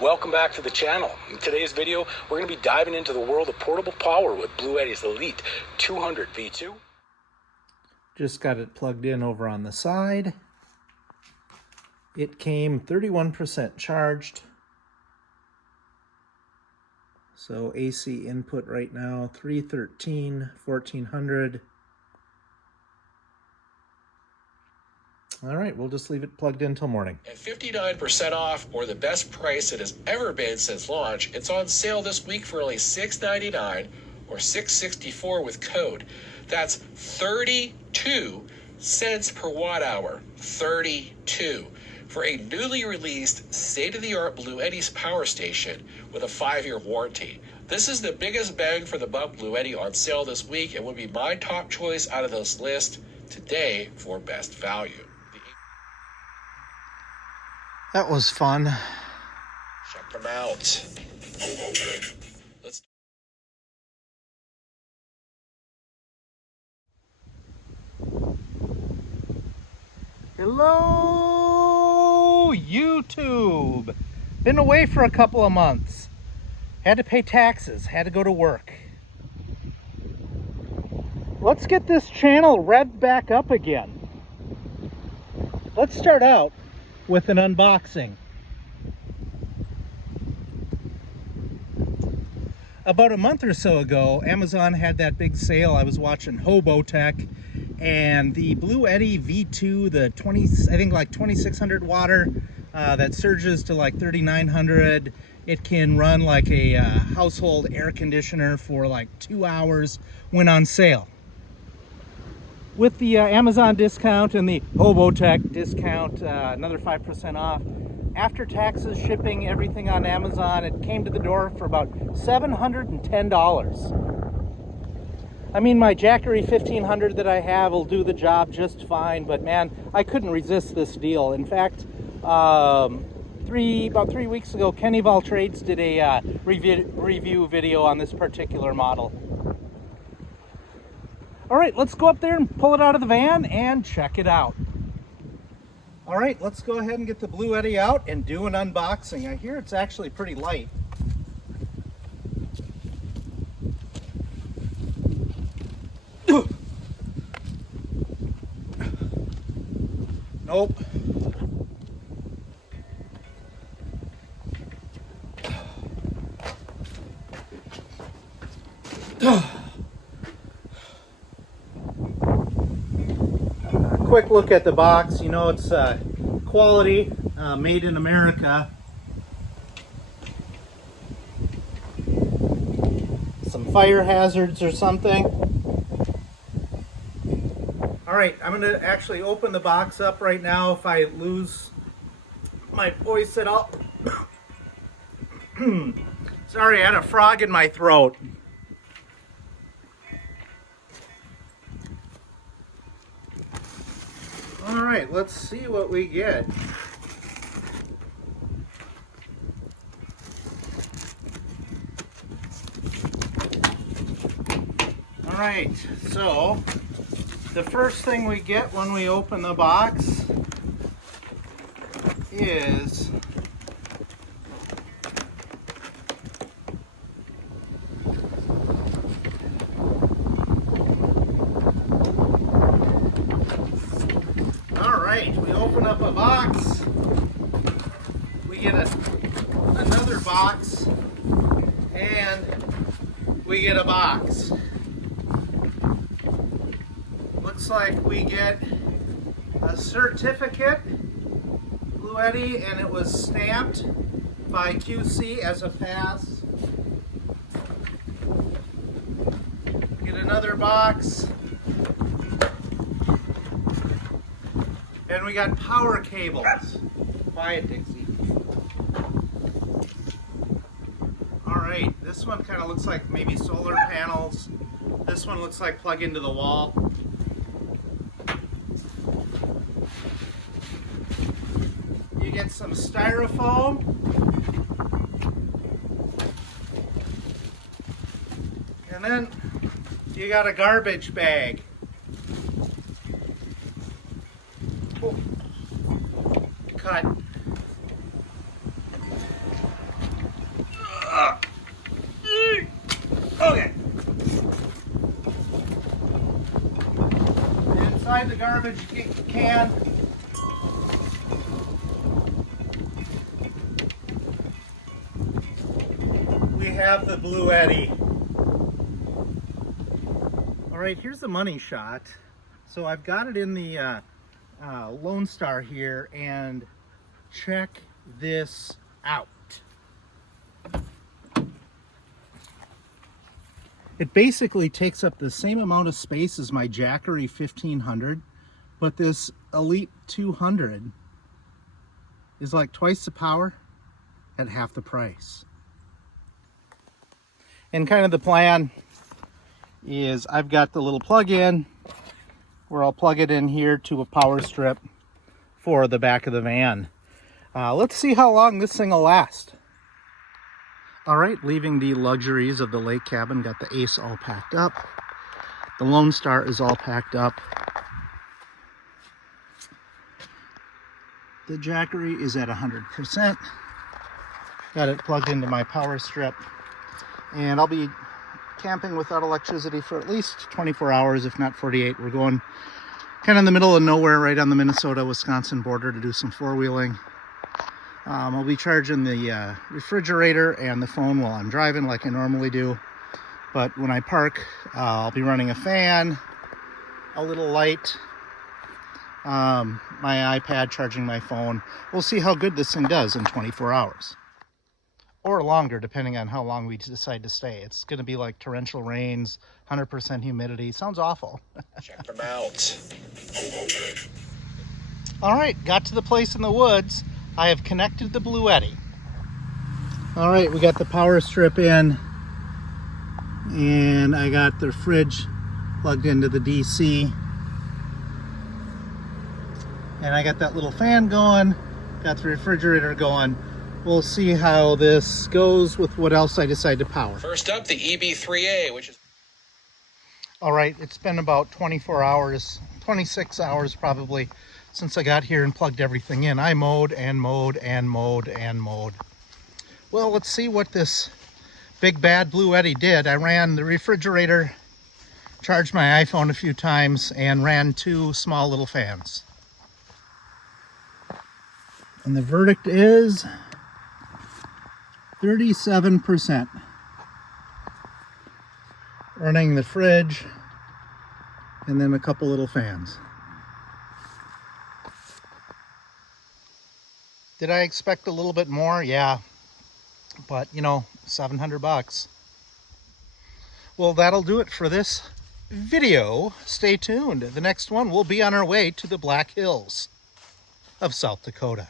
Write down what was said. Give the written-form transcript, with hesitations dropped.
Welcome back to the channel. In today's video, we're going to be diving into the world of portable power with Bluetti's Elite 200 V2. Just got it plugged in over on the side. It came 31% charged. So AC input right now, 313, 1400. All right, we'll just leave it plugged in till morning. At 59% off, or the best price it has ever been since launch, it's on sale this week for only $6.99 or $6.64 with code. That's 32 cents per watt hour. 32 for a newly released state-of-the-art Bluetti's power station with a 5-year warranty. This is the biggest bang for the buck Bluetti on sale this week and would be my top choice out of this list today for best value. That was fun. Check them out. Hello, YouTube. Been away for a couple of months. Had to pay taxes, had to go to work. Let's get this channel revved back up again. Let's start out with an unboxing. About a month or so ago, Amazon had that big sale. I was watching Hobo Tech, and the Bluetti V2, the 2600 watt that surges to like 3900. It can run like a household air conditioner for like 2 hours, went on sale. With the Amazon discount and the Hobo Tech discount, another 5% off. After taxes, shipping, everything on Amazon, it came to the door for about $710. I mean, my Jackery 1500 that I have will do the job just fine, but man, I couldn't resist this deal. In fact, about 3 weeks ago, Kenny Trades did a review video on this particular model. All right, let's go up there and pull it out of the van and check it out. All right, let's go ahead and get the Bluetti out and do an unboxing. I hear it's actually pretty light. Nope. Quick look at the box. You know, it's quality, made in America. Some fire hazards or something. All right, I'm going to actually open the box up right now. If I lose my voice at all. Sorry, I had a frog in my throat. All right, let's see what we get. All right, so the first thing we get when we open the box is we open up a box, we get another box, and we get a box. Looks like we get a certificate, Bluetti, and it was stamped by QC as a pass. Get another box. And we got power cables. Quiet, Dixie. All right, this one kind of looks like maybe solar panels. This one looks like plug into the wall. You get some styrofoam. And then you got a garbage bag. cut. garbage can. We have the Bluetti. All right, here's the money shot. So I've got it in the Lone Star here, and check this out. It basically takes up the same amount of space as my Jackery 1500, but this Elite 200 is like twice the power at half the price. And kind of the plan is I've got the little plug-in where I'll plug it in here to a power strip for the back of the van. Let's see how long this thing will last. All right, leaving the luxuries of the lake cabin, got the Ace all packed up. The Lone Star is all packed up. The Jackery is at 100%. Got it plugged into my power strip. And I'll be camping without electricity for at least 24 hours, if not 48. We're going kind of in the middle of nowhere, right on the Minnesota-Wisconsin border, to do some four-wheeling. I'll be charging the refrigerator and the phone while I'm driving like I normally do. But when I park, I'll be running a fan, a little light, my iPad, charging my phone. We'll see how good this thing does in 24 hours. Or longer, depending on how long we decide to stay. It's going to be like torrential rains, 100% humidity. Sounds awful. Check them out. All right, got to the place in the woods. I have connected the Bluetti. All right, we got the power strip in, and I got the fridge plugged into the DC. And I got that little fan going, got the refrigerator going. We'll see how this goes with what else I decide to power. First up, the EB3A, which is... All right, it's been about 24 hours, 26 hours probably, since I got here and plugged everything in. I mowed and mowed and mowed and mowed. Well, let's see what this big bad Bluetti did. I ran the refrigerator, charged my iPhone a few times, and ran 2 small little fans. And the verdict is 37%. Running the fridge and then a couple little fans. Did I expect a little bit more? Yeah, but you know, $700. Well, that'll do it for this video. Stay tuned. The next one will be on our way to the Black Hills of South Dakota.